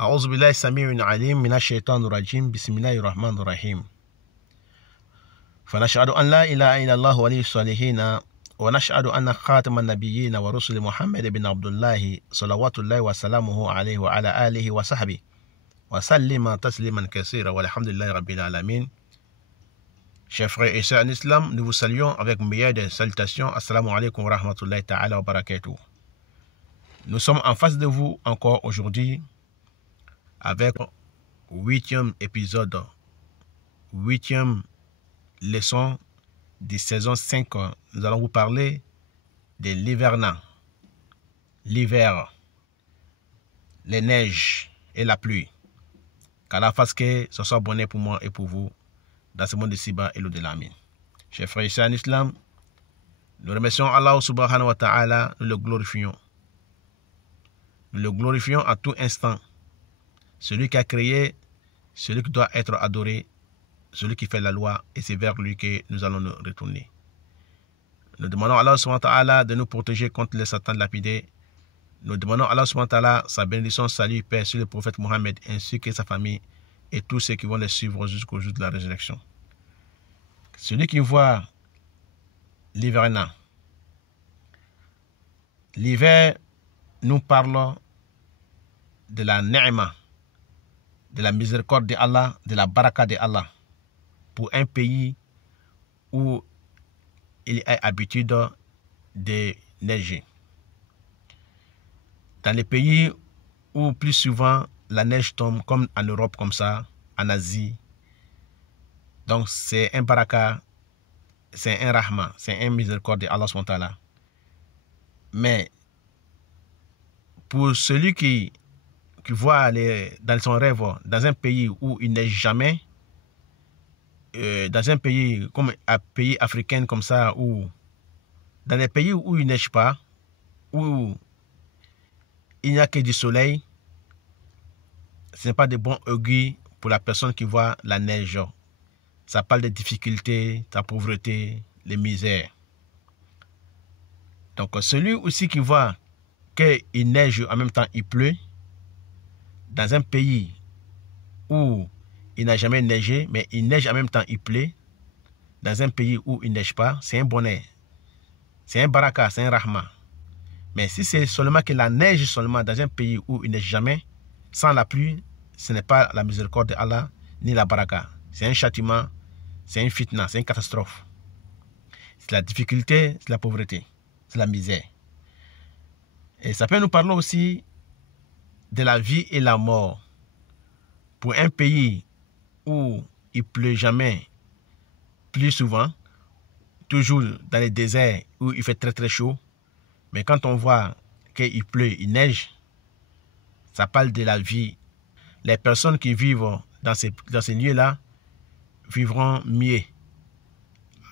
أعوذ بالله السميع العليم من الشيطان الرجيم بسم الله الرحمن الرحيم فنشهد أن لا إله إلا الله ولي الصالحين ونشهد أن خاتم النبيين ورسل محمد بن عبد الله صلوات الله وسلامه عليه وعلى آله وصحبه وسلم تسليما كثيرا والحمد لله رب العالمين. Chers frères et sœurs en islam, nous vous saluons avec meilleure des salutations. Assalamu alaikum wa rahmatullahi ta'ala wa barakatuh. Nous sommes en face de vous encore aujourd'hui avec le 8e épisode, 8e leçon de saison 5. Nous allons vous parler de l'hivernat, l'hiver, les neiges et la pluie. Qu'Allah fasse que ce soit bonheur pour moi et pour vous dans ce monde ici-bas et l'au-delà. Amin. Chers frères et sœurs en islam, nous remercions Allah subhanahu wa ta'ala, nous le glorifions. Nous le glorifions à tout instant. Celui qui a créé, celui qui doit être adoré, celui qui fait la loi, et c'est vers lui que nous allons nous retourner. Nous demandons à Allah subhanahu wa ta'ala de nous protéger contre les satans lapidés. Nous demandons à Allah subhanahu wa ta'ala sa bénédiction, salut, paix sur le prophète Mohammed ainsi que sa famille et tous ceux qui vont les suivre jusqu'au jour de la résurrection. Celui qui voit l'hivernat. L'hiver nous parle de la ni'ma, de la miséricorde de Allah, de la baraka de Allah, pour un pays où il y a habitude de neiger. Dans les pays où plus souvent la neige tombe, comme en Europe, comme ça, en Asie, donc c'est un baraka, c'est un rahma, c'est un miséricorde de Allah subhanahu wa ta'ala. Mais pour celui qui voit dans son rêve, dans un pays où il neige jamais, dans un pays comme un pays africain comme ça, ou dans les pays où il neige pas, où il n'y a que du soleil, ce n'est pas de bon augure pour la personne qui voit la neige. Ça parle des difficultés, de la pauvreté, les misères. Donc celui aussi qui voit qu'il neige en même temps il pleut, dans un pays où il n'a jamais neigé, mais il neige en même temps il pleut, dans un pays où il ne neige pas, c'est un bonheur. C'est un baraka, c'est un rahma. Mais si c'est seulement que la neige seulement dans un pays où il ne neige jamais, sans la pluie, ce n'est pas la miséricorde de Allah ni la baraka. C'est un châtiment, c'est une fitna, c'est une catastrophe. C'est la difficulté, c'est la pauvreté, c'est la misère. Et ça peut nous parler aussi de la vie et la mort. Pour un pays où il pleut jamais, plus souvent, toujours dans les déserts où il fait très très chaud, mais quand on voit qu'il pleut, il neige, ça parle de la vie. Les personnes qui vivent dans ces lieux-là vivront mieux.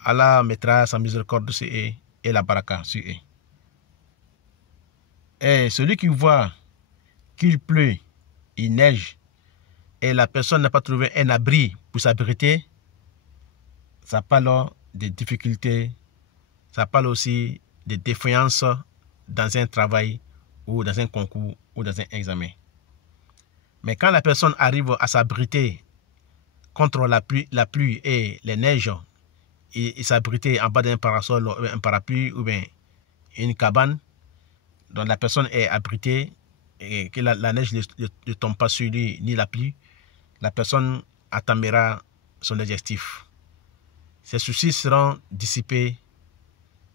Allah mettra sa miséricorde sur eux et la baraka sur eux. Et celui qui voit qu'il pleut, il neige, et la personne n'a pas trouvé un abri pour s'abriter, ça parle de difficultés, ça parle aussi de défaillance dans un travail ou dans un concours ou dans un examen. Mais quand la personne arrive à s'abriter contre la pluie et les neiges, il s'abriter en bas d'un parasol, un parapluie ou bien une cabane, dont la personne est abritée et que la neige ne tombe pas sur lui ni la pluie, la personne attendra son objectif. Ses soucis seront dissipés,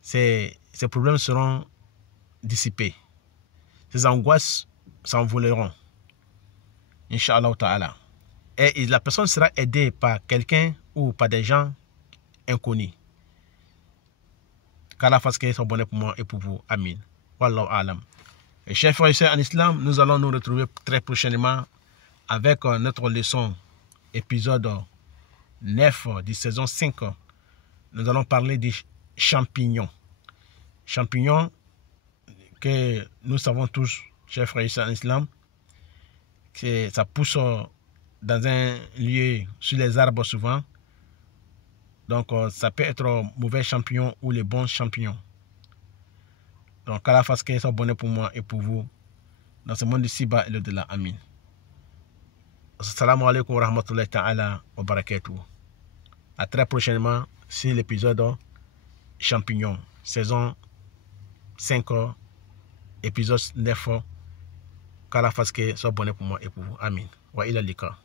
ses problèmes seront dissipés, ses angoisses s'envoleront. Inch'Allah ta'ala. Et la personne sera aidée par quelqu'un ou par des gens inconnus. Qu'Allah fasse qu'il soit bonheur pour moi et pour vous. Amin. Wallahu alam. Et chers frères et sœurs en islam, nous allons nous retrouver très prochainement avec notre leçon, épisode 9 de saison 5. Nous allons parler des champignons. Champignons que nous savons tous, chers frères et sœurs en islam, que ça pousse dans un lieu sur les arbres souvent. Donc ça peut être mauvais champignons ou les bons champignons. Donc qu'Allah fasse qu'il soit bonheur pour moi et pour vous dans ce monde ici-bas et l'au-delà. Amin. Assalamu alaikum wa rahmatullahi ta'ala wa barakatuh. À très prochainement sur l'épisode Champignon, saison 5, épisode 9. Qu'Allah fasse que soit bonnet pour moi et pour vous. Amin. Wa ila lika.